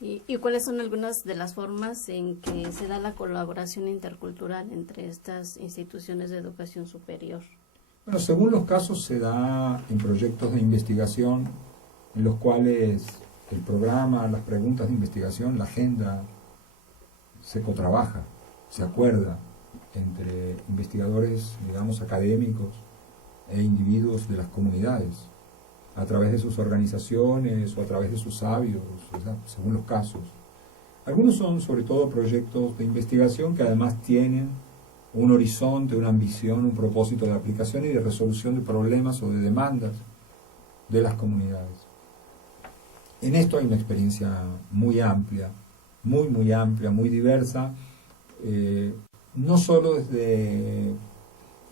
¿Y cuáles son algunas de las formas en que se da la colaboración intercultural entre estas instituciones de educación superior? Bueno, según los casos se da en proyectos de investigación en los cuales el programa, las preguntas de investigación, la agenda se cotrabaja, se acuerda entre investigadores, digamos, académicos e individuos de las comunidades, a través de sus organizaciones o a través de sus sabios, ¿verdad? Según los casos. Algunos son sobre todo proyectos de investigación que además tienen un horizonte, una ambición, un propósito de aplicación y de resolución de problemas o de demandas de las comunidades. En esto hay una experiencia muy amplia, muy amplia, muy diversa, no solo desde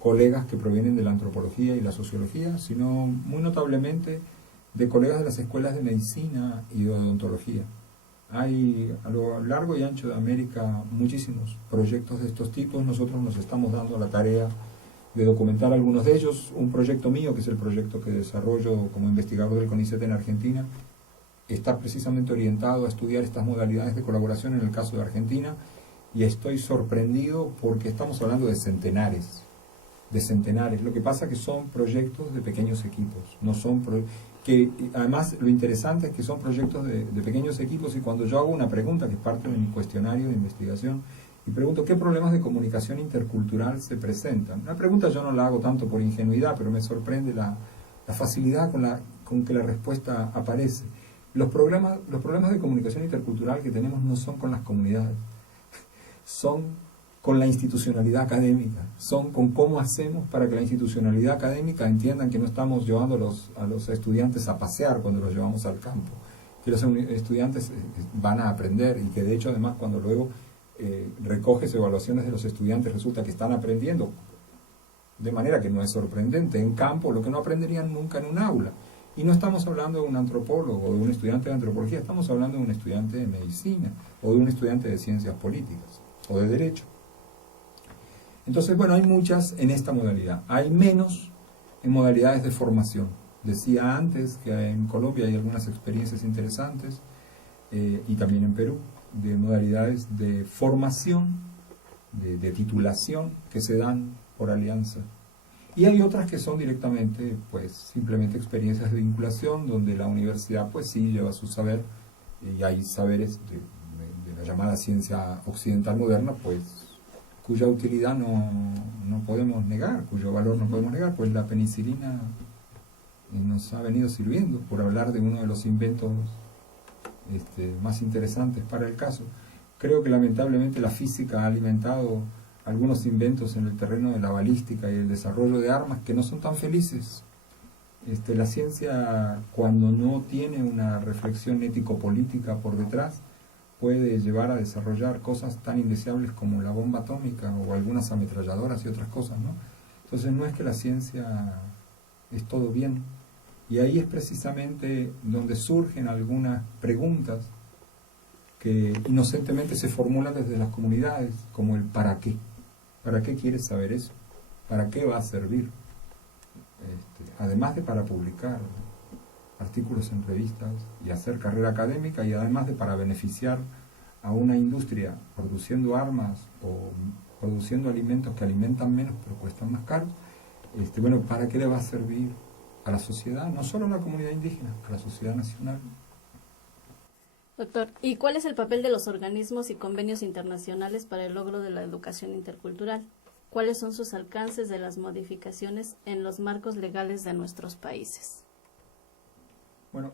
colegas que provienen de la antropología y la sociología, sino muy notablemente de colegas de las escuelas de medicina y de odontología. Hay a lo largo y ancho de América muchísimos proyectos de estos tipos. Nosotros nos estamos dando la tarea de documentar algunos de ellos. Un proyecto mío, que es el proyecto que desarrollo como investigador del CONICET en Argentina, está precisamente orientado a estudiar estas modalidades de colaboración en el caso de Argentina, y estoy sorprendido porque estamos hablando de centenares. Lo que pasa es que son proyectos de pequeños equipos, no son que además lo interesante es que son proyectos de pequeños equipos, y cuando yo hago una pregunta que es parte de mi cuestionario de investigación y pregunto qué problemas de comunicación intercultural se presentan, una pregunta yo no la hago tanto por ingenuidad, pero me sorprende la facilidad con que la respuesta aparece. Los problemas de comunicación intercultural que tenemos no son con las comunidades, son con la institucionalidad académica, son con cómo hacemos para que la institucionalidad académica entiendan que no estamos llevando a los estudiantes a pasear cuando los llevamos al campo, que los estudiantes van a aprender, y que de hecho además cuando luego recoges evaluaciones de los estudiantes resulta que están aprendiendo, de manera que no es sorprendente, en campo lo que no aprenderían nunca en un aula. Y no estamos hablando de un antropólogo o de un estudiante de antropología, estamos hablando de un estudiante de medicina o de un estudiante de ciencias políticas o de derecho. Entonces, bueno, hay muchas en esta modalidad. Hay menos en modalidades de formación. Decía antes que en Colombia hay algunas experiencias interesantes, y también en Perú, de modalidades de formación, de titulación, que se dan por alianza. Y hay otras que son directamente, pues, simplemente experiencias de vinculación, donde la universidad, pues sí, lleva su saber, y hay saberes de la llamada ciencia occidental moderna, pues, cuya utilidad no podemos negar, cuyo valor no podemos negar, pues la penicilina nos ha venido sirviendo, por hablar de uno de los inventos más interesantes para el caso. Creo que lamentablemente la física ha alimentado algunos inventos en el terreno de la balística y el desarrollo de armas que no son tan felices. La ciencia, cuando no tiene una reflexión ético-política por detrás, puede llevar a desarrollar cosas tan indeseables como la bomba atómica o algunas ametralladoras y otras cosas, ¿no? Entonces no es que la ciencia es todo bien. Y ahí es precisamente donde surgen algunas preguntas que inocentemente se formulan desde las comunidades, como el ¿para qué? ¿Para qué quieres saber eso? ¿Para qué va a servir? Además de para publicar artículos en revistas y hacer carrera académica, y además de para beneficiar a una industria produciendo armas o produciendo alimentos que alimentan menos pero cuestan más caros, bueno, ¿para qué le va a servir a la sociedad? No solo a la comunidad indígena, a la sociedad nacional. Doctor, ¿y cuál es el papel de los organismos y convenios internacionales para el logro de la educación intercultural? ¿Cuáles son sus alcances de las modificaciones en los marcos legales de nuestros países? Bueno,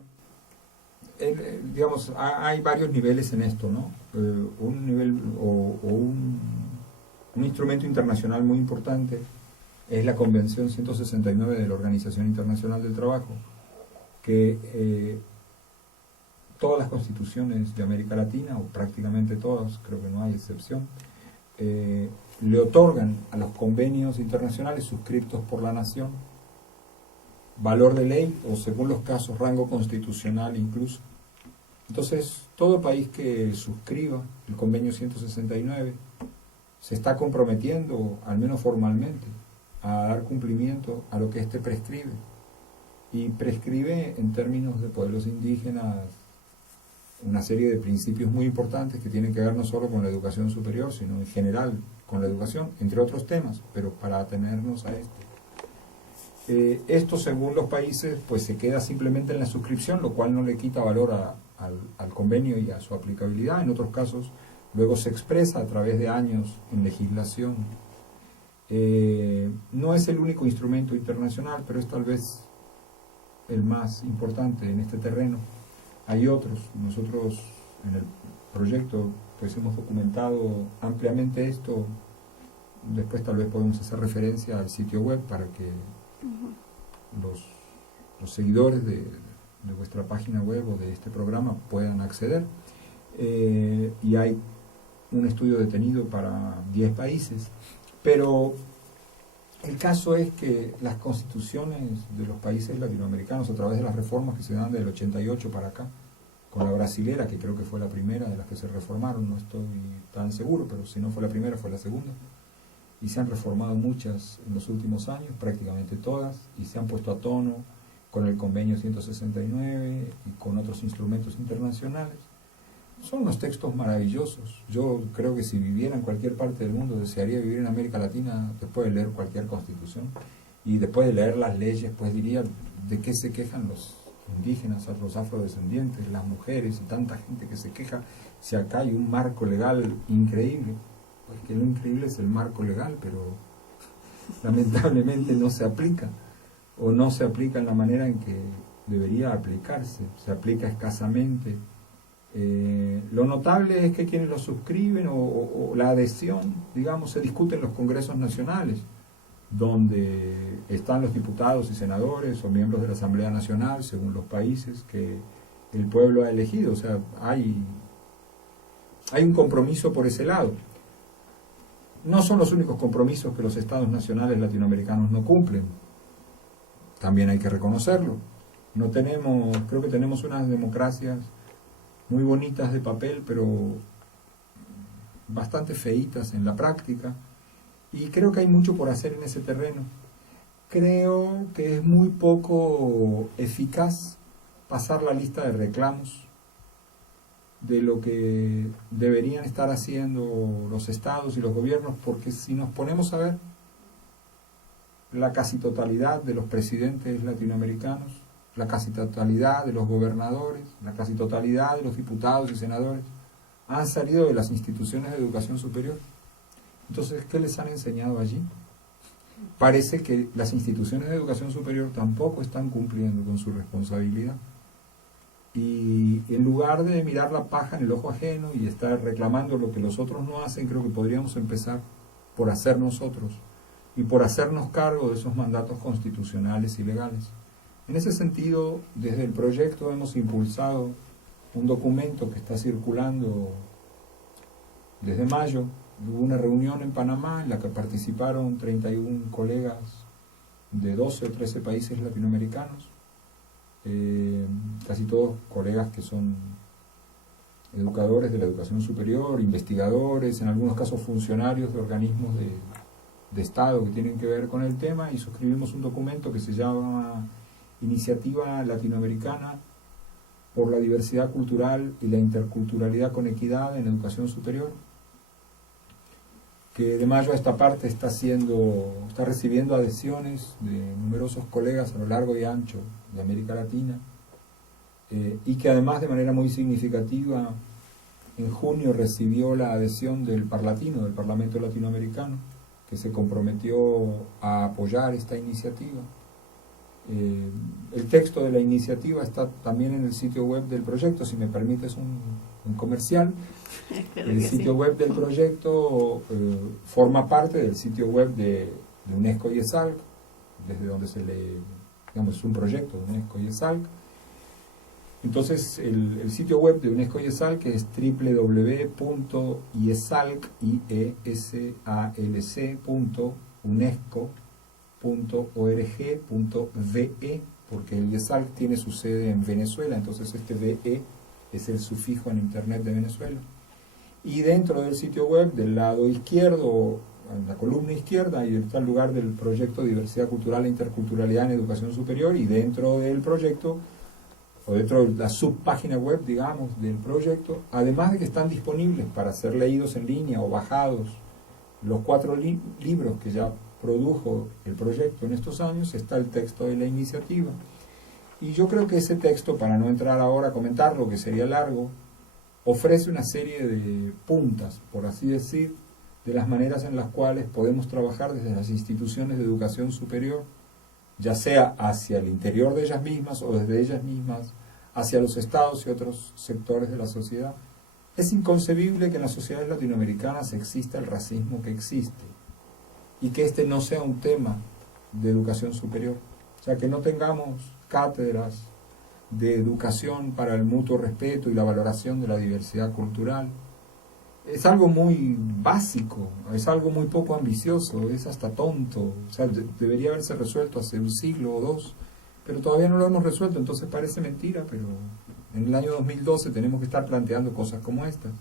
digamos, hay varios niveles en esto, ¿no? Un nivel un instrumento internacional muy importante es la Convención 169 de la Organización Internacional del Trabajo, que todas las constituciones de América Latina, o prácticamente todas, creo que no hay excepción, le otorgan a los convenios internacionales suscritos por la nación valor de ley, o según los casos, rango constitucional incluso. Entonces, todo país que suscriba el convenio 169 se está comprometiendo, al menos formalmente, a dar cumplimiento a lo que éste prescribe. Y prescribe en términos de pueblos indígenas una serie de principios muy importantes que tienen que ver no solo con la educación superior, sino en general con la educación, entre otros temas, pero para atenernos a esto. Esto, según los países, pues se queda simplemente en la suscripción, lo cual no le quita valor al convenio y a su aplicabilidad. En otros casos, luego se expresa a través de años en legislación. No es el único instrumento internacional, pero es tal vez el más importante en este terreno. Hay otros. Nosotros en el proyecto pues hemos documentado ampliamente esto. Después tal vez podemos hacer referencia al sitio web para que los seguidores de vuestra página web o de este programa puedan acceder. Y hay un estudio detenido para 10 países. Pero el caso es que las constituciones de los países latinoamericanos, a través de las reformas que se dan del 88 para acá, con la brasilera, que creo que fue la primera de las que se reformaron, no estoy tan seguro, pero si no fue la primera, fue la segunda, y se han reformado muchas en los últimos años, prácticamente todas, y se han puesto a tono con el convenio 169 y con otros instrumentos internacionales. Son unos textos maravillosos. Yo creo que si viviera en cualquier parte del mundo, desearía vivir en América Latina después de leer cualquier constitución, y después de leer las leyes, pues diría, ¿de qué se quejan los indígenas, los afrodescendientes, las mujeres y tanta gente que se queja si acá hay un marco legal increíble? Pues que lo increíble es el marco legal, pero lamentablemente no se aplica, o no se aplica en la manera en que debería aplicarse, se aplica escasamente. Lo notable es que quienes lo suscriben o la adhesión, digamos, se discute en los congresos nacionales, donde están los diputados y senadores o miembros de la Asamblea Nacional, según los países que el pueblo ha elegido. O sea, hay un compromiso por ese lado. No son los únicos compromisos que los estados nacionales latinoamericanos no cumplen. También hay que reconocerlo. Creo que tenemos unas democracias muy bonitas de papel, pero bastante feitas en la práctica, y creo que hay mucho por hacer en ese terreno. Creo que es muy poco eficaz pasar la lista de reclamos de lo que deberían estar haciendo los estados y los gobiernos, porque si nos ponemos a ver, la casi totalidad de los presidentes latinoamericanos, la casi totalidad de los gobernadores, la casi totalidad de los diputados y senadores han salido de las instituciones de educación superior. Entonces, ¿qué les han enseñado allí? Parece que las instituciones de educación superior tampoco están cumpliendo con su responsabilidad. Y en lugar de mirar la paja en el ojo ajeno y estar reclamando lo que los otros no hacen, creo que podríamos empezar por hacer nosotros y por hacernos cargo de esos mandatos constitucionales y legales. En ese sentido, desde el proyecto hemos impulsado un documento que está circulando desde mayo. Hubo una reunión en Panamá en la que participaron 31 colegas de 12 o 13 países latinoamericanos, casi todos colegas que son educadores de la educación superior, investigadores, en algunos casos funcionarios de organismos de Estado que tienen que ver con el tema, y suscribimos un documento que se llama Iniciativa Latinoamericana por la Diversidad Cultural y la Interculturalidad con Equidad en Educación Superior, que de mayo a esta parte está recibiendo adhesiones de numerosos colegas a lo largo y ancho de América Latina, y que además de manera muy significativa en junio recibió la adhesión del Parlatino, del Parlamento Latinoamericano, que se comprometió a apoyar esta iniciativa. El texto de la iniciativa está también en el sitio web del proyecto. Si me permites un comercial. El sitio web del proyecto forma parte del sitio web de UNESCO y ESALC, desde donde es un proyecto de UNESCO y ESALC. Entonces el sitio web de UNESCO y ESALC es www.iesalc.unesco.org.ve, porque el ESALC tiene su sede en Venezuela, entonces este VE es el sufijo en Internet de Venezuela. Y dentro del sitio web, del lado izquierdo, en la columna izquierda, ahí está el lugar del proyecto Diversidad Cultural e Interculturalidad en Educación Superior, y dentro del proyecto o dentro de la subpágina web, digamos, del proyecto, además de que están disponibles para ser leídos en línea o bajados los 4 libros que ya produjo el proyecto en estos años, está el texto de la iniciativa. Y yo creo que ese texto, para no entrar ahora a comentarlo, que sería largo, ofrece una serie de puntas, por así decir, de las maneras en las cuales podemos trabajar desde las instituciones de educación superior, ya sea hacia el interior de ellas mismas o desde ellas mismas hacia los estados y otros sectores de la sociedad. Es inconcebible que en las sociedades latinoamericanas exista el racismo que existe y que este no sea un tema de educación superior. O sea, que no tengamos cátedras de educación para el mutuo respeto y la valoración de la diversidad cultural. Es algo muy básico, es algo muy poco ambicioso, es hasta tonto. O sea, debería haberse resuelto hace un siglo o dos, pero todavía no lo hemos resuelto, entonces parece mentira, pero en el año 2012 tenemos que estar planteando cosas como estas.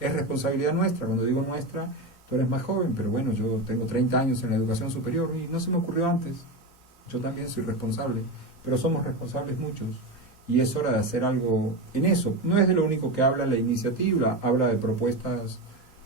Es responsabilidad nuestra. Cuando digo nuestra, tú eres más joven, pero bueno, yo tengo 30 años en la educación superior y no se me ocurrió antes. Yo también soy responsable, pero somos responsables muchos. Y es hora de hacer algo en eso. No es de lo único que habla la iniciativa, habla de propuestas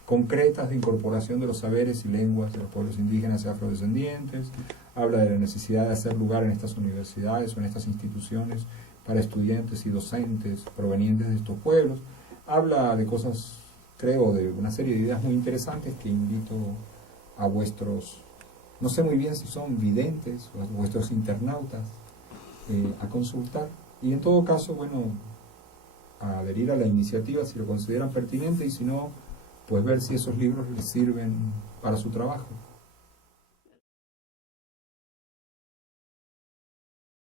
concretas de incorporación de los saberes y lenguas de los pueblos indígenas y afrodescendientes, habla de la necesidad de hacer lugar en estas universidades o en estas instituciones para estudiantes y docentes provenientes de estos pueblos, habla de cosas, creo, de una serie de ideas muy interesantes que invito a vuestros, no sé muy bien si son videntes o a vuestros internautas, a consultar. Y en todo caso, bueno, a adherir a la iniciativa si lo consideran pertinente y si no, pues ver si esos libros les sirven para su trabajo.